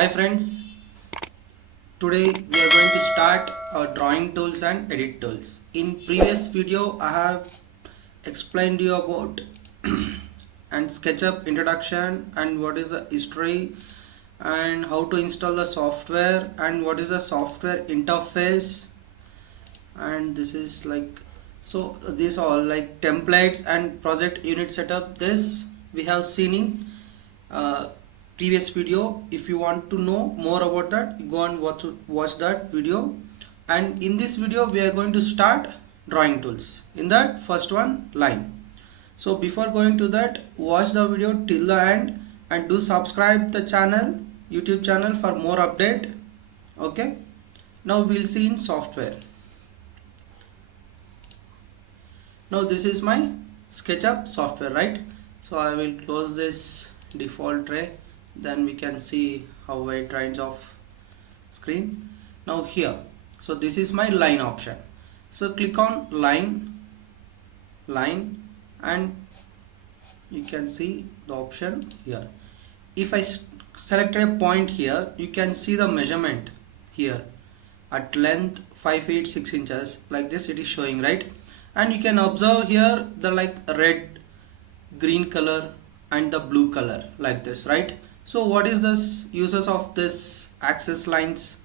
Hi friends, today we are going to start our drawing tools and edit tools. In previous video I have explained you about and Sketchup introduction and what is the history and how to install the software and what is the software interface, and this is like, so these are all like templates and project unit setup. This we have seen in previous video. If you want to know more about that, go and watch that video. And in this video we are going to start drawing tools. In that first one, line. So before going to that, watch the video till the end and do subscribe the channel, YouTube channel, for more update. Okay, now we'll see in software. Now this is my SketchUp software, right? So I will close this default tray, then we can see how it runs off screen. Now here, so this is my line option. So click on line, and you can see the option here. If I selected a point here, you can see the measurement here at length 5 feet 6 inches, like this it is showing, right? And you can observe here the like red, green color and the blue color, like this, right? So what is this uses of this axis lines?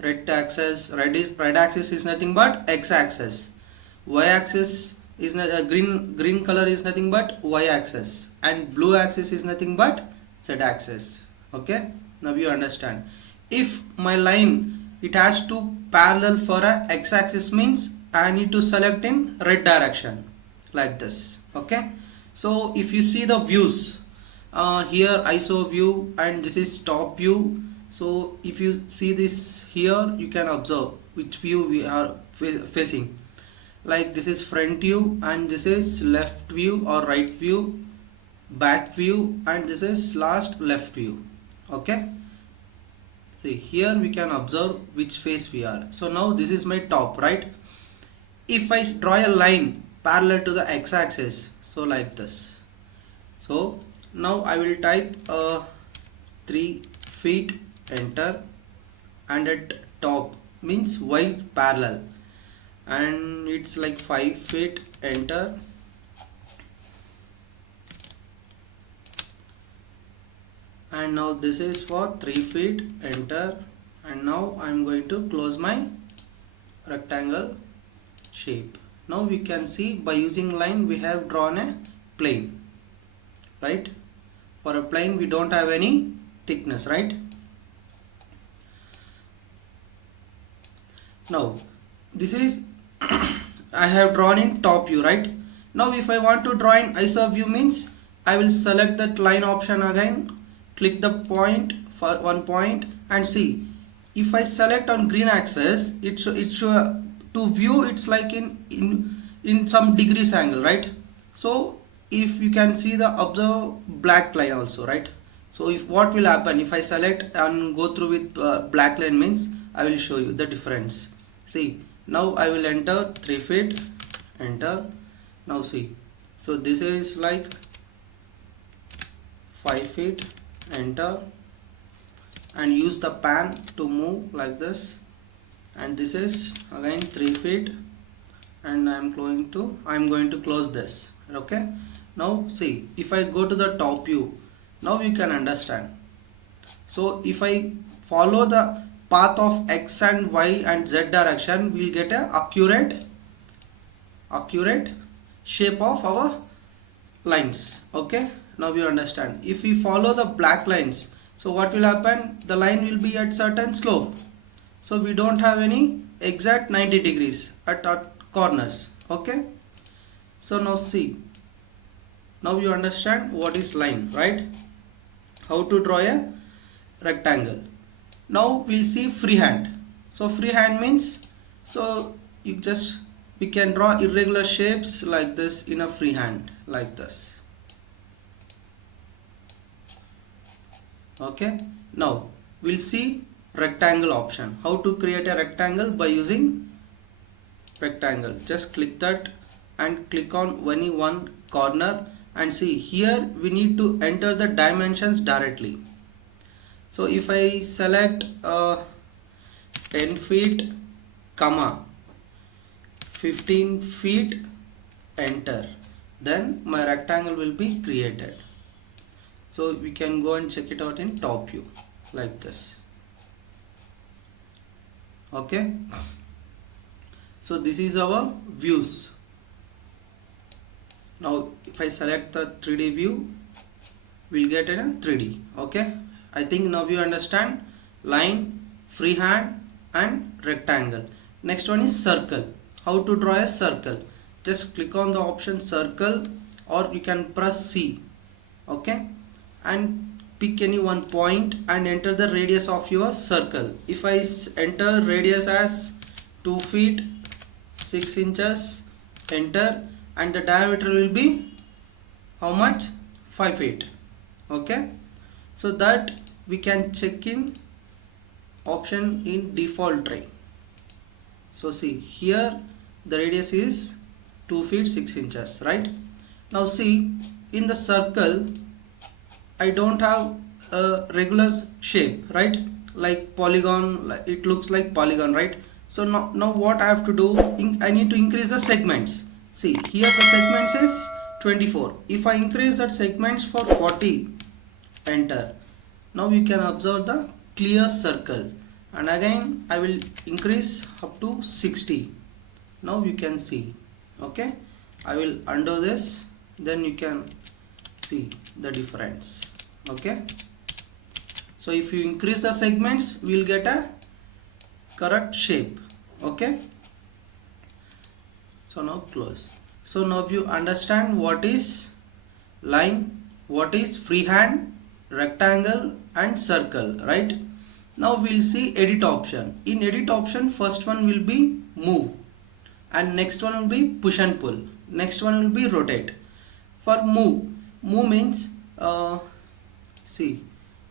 Red axis is nothing but x axis, y axis is green color is nothing but y axis, and blue axis is nothing but z axis. Okay, now you understand. If my line, it has to parallel for a x axis, means I need to select in red direction, like this. Okay, so if you see the views, here ISO view and this is top view. So if you see this here, you can observe which view we are facing. Like this is front view and this is left view or right view, back view, and this is last left view. Okay, see here we can observe which face we are. So now this is my top, right? If I draw a line parallel to the x-axis, so like this. So now I will type 3 feet, enter, and at top means y parallel, and it's like 5 feet, enter, and now this is for 3 feet, enter, and now I'm going to close my rectangle shape. Now we can see by using line we have drawn a plane, right? For a plane we don't have any thickness, right? Now this is I have drawn in top view, right? Now if I want to draw in ISO view, means I will select that line option again, click the point for one point, and see if I select on green axis, it to view it's like in some degrees angle, right? So if you can see the observe black line also, right? So if what will happen if I select and go through with black line, means I will show you the difference. See, now I will enter 3 feet, enter. Now see, so this is like 5 feet, enter, and use the pan to move like this, and this is again 3 feet, and I'm going to close this. Okay, now see if I go to the top view, now you can understand. So if I follow the path of x and y and z direction, we'll get a accurate shape of our lines. Okay, now you understand. If we follow the black lines, so what will happen? The line will be at certain slope, so we don't have any exact 90 degrees at our corners. Okay, so now see, now you understand what is line, right? How to draw a rectangle. Now we'll see freehand. So freehand means, so we can draw irregular shapes like this in a freehand, like this. Okay, now we'll see rectangle option. How to create a rectangle by using rectangle. Just click that and click on any one corner, and see here we need to enter the dimensions directly. So if I select 10 feet comma 15 feet, enter, then my rectangle will be created. So we can go and check it out in top view like this. Okay, so this is our views. Now if I select the 3D view, we'll get in a 3D. Okay, I think now you understand line, freehand and rectangle. Next one is circle. How to draw a circle? Just click on the option circle, or you can press C. Okay, and pick any one point and enter the radius of your circle. If I enter radius as 2 feet 6 inches, enter, and the diameter will be how much? 5 feet. Okay, so that we can check in option in default tray. So see here the radius is 2 feet 6 inches, right? Now see in the circle I don't have a regular shape, right? Like polygon, it looks like polygon, right? So now what I have to do, I need to increase the segments. See here the segments is 24. If I increase that segments for 40, enter. Now you can observe the clear circle, and again I will increase up to 60. Now you can see. Okay, I will undo this, then you can see the difference. Okay, so if you increase the segments, we will get a correct shape. Okay, so now close. So now you understand what is line, what is freehand, rectangle and circle, right? Now we'll see edit option. In edit option, first one will be move, and next one will be push and pull, next one will be rotate. For move means see,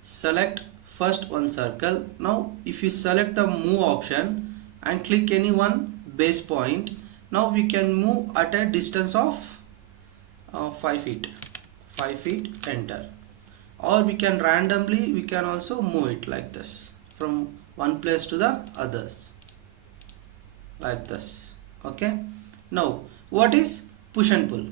select first one circle. Now if you select the move option and click any one base point, now we can move at a distance of 5 feet, enter. Or we can randomly, we can also move it like this from one place to the others like this. Okay, now what is push and pull?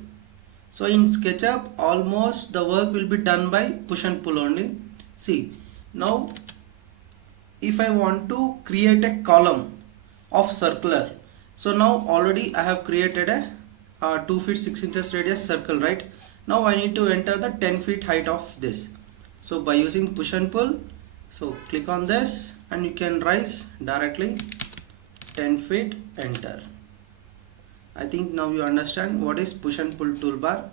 So in SketchUp almost the work will be done by push and pull only. See now if I want to create a column of circular, so now already I have created a 2 feet 6 inches radius circle, right? Now I need to enter the 10 feet height of this. So by using push and pull, so click on this and you can rise directly 10 feet, enter. I think now you understand what is push and pull toolbar.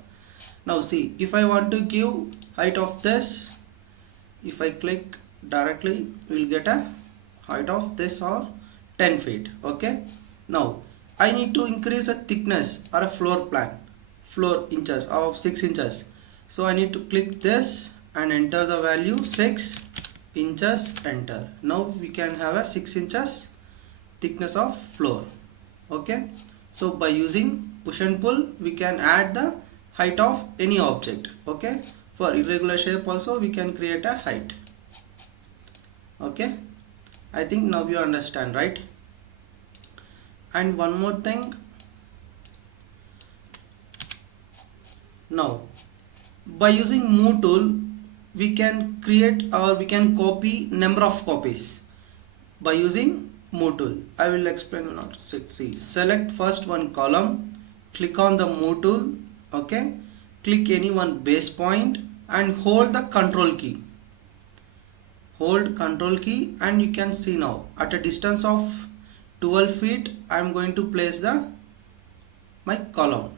Now see, if I want to give height of this, if I click directly, we will get a height of this or 10 feet. Okay, now I need to increase a thickness or a floor inches of 6 inches. So I need to click this and enter the value 6 inches, enter. Now we can have a 6 inches thickness of floor. Okay, so by using push and pull, we can add the height of any object. Okay, for irregular shape also we can create a height. Okay, I think now you understand, right? And one more thing, now by using move tool we can create or we can copy number of copies by using move tool. I will explain now. See, select first one column, click on the move tool. Okay, click any one base point and hold the control key. Hold control key and you can see now at a distance of 12 feet I am going to place my column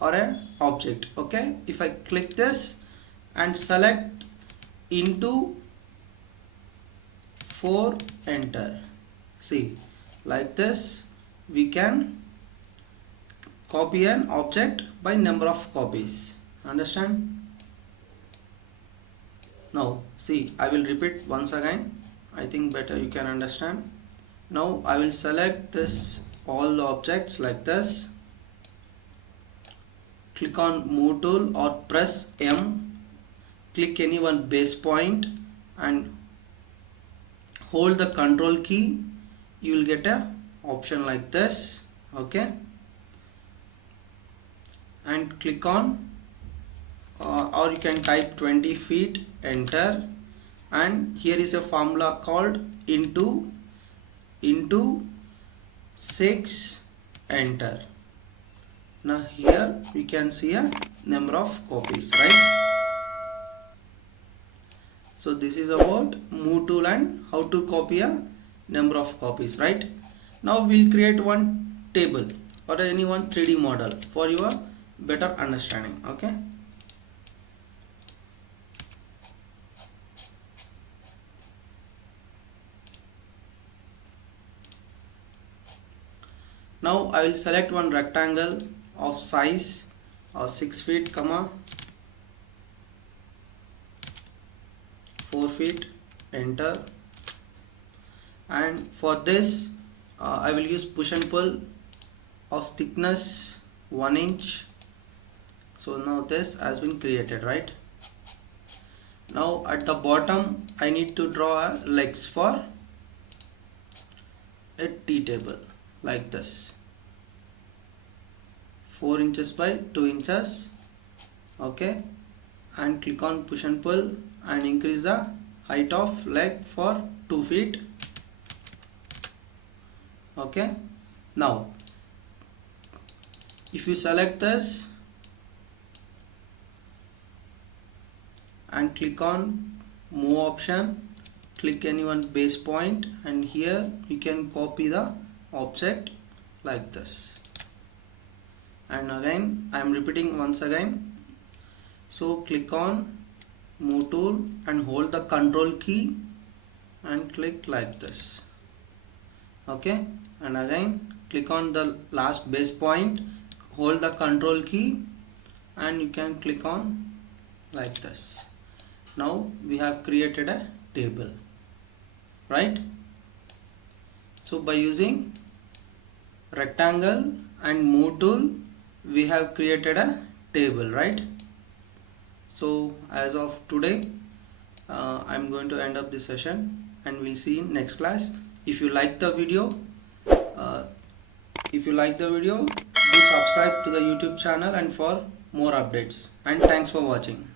or a object. Okay, if I click this and select into 4, enter. See, like this we can copy an object by number of copies. Understand? Now see, I will repeat once again. I think better you can understand. Now I will select this all the objects like this. Click on move tool or press M. Click any one base point and hold the control key, you will get a option like this. Okay, and click on or you can type 20 feet, enter, and here is a formula called into 6, enter. Now here we can see a number of copies, right? So this is about move tool and how to copy a number of copies, right? Now we'll create one table or any one 3D model for your better understanding. Okay, now I will select one rectangle of size 6 feet, 4 feet, enter, and for this I will use push and pull of thickness 1 inch. So now this has been created, right? Now at the bottom I need to draw a legs for a T table like this, 4 inches by 2 inches. Okay, and click on push and pull and increase the height of leg for 2 feet. Okay, now if you select this and click on move option, click any one base point, and here you can copy the object like this. And again I am repeating once again. So click on move tool and hold the control key and click like this. Okay, and again click on the last base point, hold the control key, and you can click on like this. Now we have created a table, right? So by using rectangle and move tool we have created a table, right? So as of today I'm going to end up this session, and we'll see in next class. If you like the video, do subscribe to the YouTube channel and for more updates, and thanks for watching.